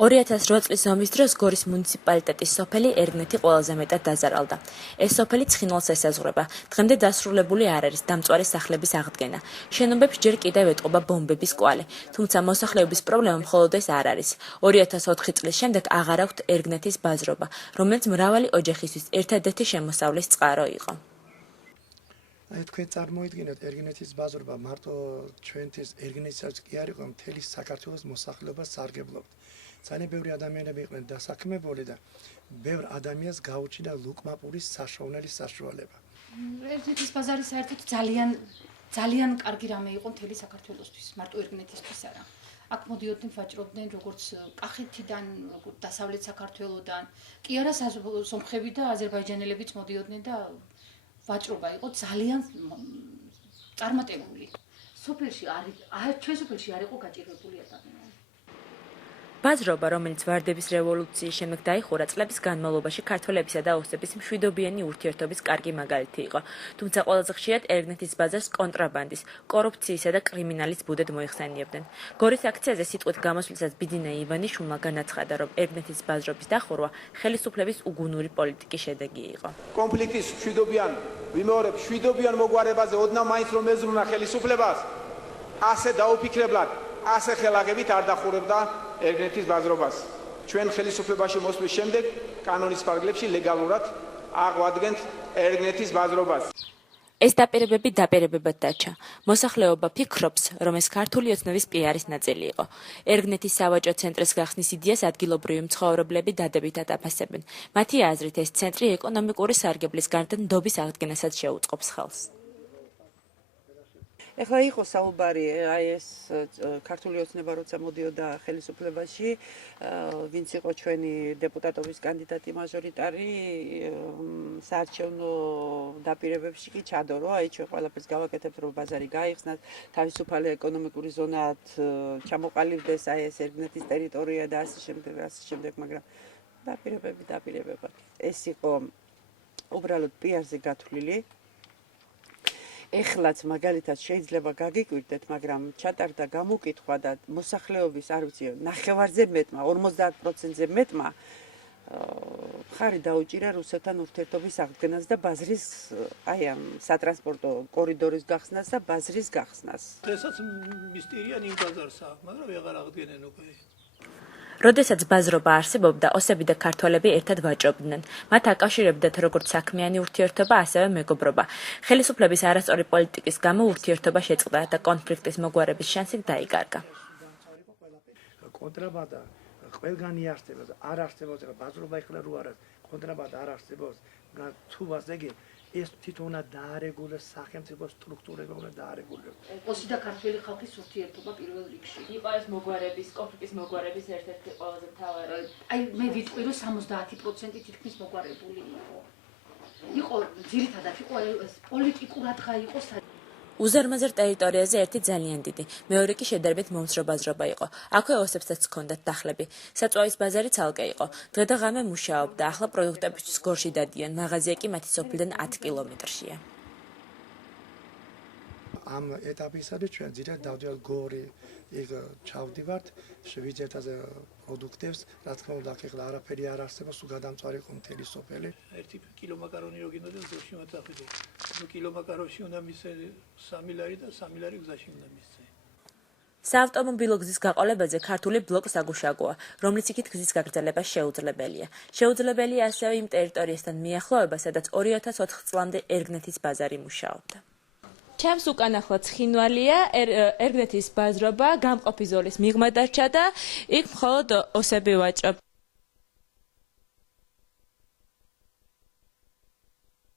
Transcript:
2008 წლის ომის დროს გორის მუნიციპალიტეტის სოფელი ერგნეთი ყველაზე მეტად დაზარალდა. ეს სოფელი ცხინვალს ესაზღვრება. დღემდე დასრულებული არ არის დამწვარი სახლების აღდგენა. შენობებს ჯერ კიდევ ეტყობა ბომბების კვალი, თუმცა მოსახლეობის პრობლემა მხოლოდ ეს არ არის. 2004 წლის შემდეგ აღარ აქვთ ერგნეთის ბაზრობა, რომელიც მრავალი ოჯახისთვის ერთადერთი შემოსავლის წყარო იყო. თქვენ წარმოიდგინეთ ერგნეთის ბაზრობა მარტო ჩვენთვის ერგნეთისაც კი არ იყო, მთელი საქართველოს მოსახლეობას სარგებლობდა. ძალიან ბევრი ადამიანები იყვნენ დასაქმებული და ბევრ ადამიანს გაუჩნდა ლუკმაპურის საშუალების საშუალება. ერგნეთის ბაზარი საერთოდ ძალიან კარგი რამე იყო მთელი საქართველოსთვის, მარტო ერგნეთისთვის არა. აქ მოდიოდნენ ვაჭრობდნენ როგორც კახეთიდან, როგორც დასავლეთ საქართველოდან, კი არა სომხები და აზერბაიჯანელებიც მოდიოდნენ და ვაჭრობა იყო ძალიან წარმატებული. სოფელში ჩვენ სოფელში არ იყო გაჭირვებული ადამიანი. ბაზრობა, რომელიც ვარდების რევოლუციის შემდეგ დაიხურა, წლების განმავლობაში ქართველებისა და ოსების მშვიდობიანი ურთიერთობის კარგი მაგალითი იყო. თუმცა ყველაზე ხშირად ერგნეთის ბაზარს კონტრაბანდის, კორუფციისა და კრიმინალის ბუდედ მოიხსენიებდნენ. გორის აქციაზე სიტყვით გამოსვლისას ბიძინა ივანიშვილმა განაცხადა, რომ ერგნეთის ბაზრობის დახურვა ხელისუფლების უგუნური პოლიტიკის შედეგი იყო. კონფლიქტის მშვიდობიან მოგვარებაზე ოდნავ მაინც რომ ეზრუნა ხელისუფლებას, ასე დაუფიქრებლად, ასე ხელაგებით არ დახურებდა ერგნეთის ბაზრობას. ჩვენ ხელისუფლებაში მოსვლის შემდეგ კანონის ფარგლებში ლეგალურად აღვადგენთ ერგნეთის ბაზრობას. ეს დაპირებები დაპირებებად დარჩა. მოსახლეობა ფიქრობს, რომ ეს ქართული ოცნების პიარის ნაწილი იყო. ერგნეთის სავაჭრო ცენტრის გახსნის იდეას ადგილობრივი მცხოვრებლები დადებითად აფასებენ. მათი აზრით, ეს ცენტრი ეკონომიკური სარგებლის გარდა ნდობის აღდგენასაც შეუწყობს ხელს. ეხლა იყო საუბარი, ეს ქართული ოცნება როცა მოდიოდა ხელისუფლებაში, ვინც იყო ჩვენი დეპუტატობის კანდიდატი მაჟორიტარი, საარჩევნო დაპირებებში კი ჩადო, რომ ჩვენ ყველაფერს გავაკეთებთ, რომ ბაზარი გაიხსნათ, თავისუფალი ეკონომიკური ზონად ჩამოყალიბდეს ეს ერგნეთის ტერიტორია და ასე შემდეგ, მაგრამ დაპირებებად. ეს იყო უბრალოდ პიარზე გათვლილი. ეხლაც მაგალითად შეიძლება გაგიკვირდეთ, მაგრამ ჩატარდა გამოკითხვა და მოსახლეობის არ ვიცი, 9%-ზე მეტმა, 50%-ზე მეტმა მხარი დაუჭირა რუსეთთან ურთიერთობის აღდგენას და ბაზრის, ამ სატრანსპორტო კორიდორის გახსნას და ბაზრის გახსნას. დღესაც მისტერიან იმ ბაზარსა, მაგრამ ვეღარ აღდგენენ უკვე. როდესაც ბაზრობა არსებობდა, ოსები და ქართველები ერთად ვაჭრობდნენ. მათ აკავშირებდათ როგორც საქმიანი ურთიერთობა, ასევე მეგობრობა. ხელისუფლების არასწორი პოლიტიკის გამო ურთიერთობა შეწყდა და კონფლიქტის მოგვარების შანსი დაიკარგა. კონტრაბანდა ყველგანი არსებობს, არ არსებობს, ბაზრობა ეხლა რო არის, კონტრაბანდა არ არსებობს. თუ ვასდეგე ეს თვითონად დაარეგულოს სახელმწიფო სტრუქტურები უნდა დაარეგულოს. ოსი და ქართველი ხალხის ურთიერთობა პირველ რიგში. იყო ეს მოგვარების, კონფლიქტის მოგვარების ერთ-ერთი ყველაზე მთავარი. მე ვიტყვი, რომ 70% თითქმის მოგვარებული იყო. იყო ძირითადად იყო პოლიტიკურად იყო. უზარმაზარ ტერიტორიაზე ერთი ძალიან დიდი, მეორე კი შედარებით მომცრო ბაზრობა იყო. აქვე ოსებსაც ჰქონდათ დახლები. საწვავის ბაზარი ცალკე იყო. დღე და ღამე მუშაობდა, ახლა პროდუქტებისთვის გორში დადიან, მაღაზია კი მათი სოფლიდან 10 კილომეტრშია. ამ ეტაპისადმი ჩვენ ძირითადად დავდივართ გორი, იქ ჩავდივართ, შევიძერთ პროდუქტებს, რა თქმა უნდა, ახლა არაფერი არ არსებობს, გადამწვარი იყო მთელი სოფელი. 1 კილო მაკარონი რო გინდოდეს, ზოში მათაფიდე. 1 კილო მაკარონში უნდა მისცე 3 ლარი და 3 ლარი გზაში უნდა მისცე. საავტომობილო გზის გაყოლებაზე ქართული ბლოკს აგუშაგოა, რომელიც იქით გზის გაგრძელება შეუძლებელია. შეუძლებელია ასევე იმ ტერიტორიასთან მიახლოება, სადაც 2004 წლამდე ერგნეთის ბაზარი მუშაობდა. ჩემს უკან ახლა ცხინვალია, ერგნეთის ბაზრობა გამყოფი ზოლის მიღმა დარჩა და იქ მხოლოდ ოსები ვაჭრობ.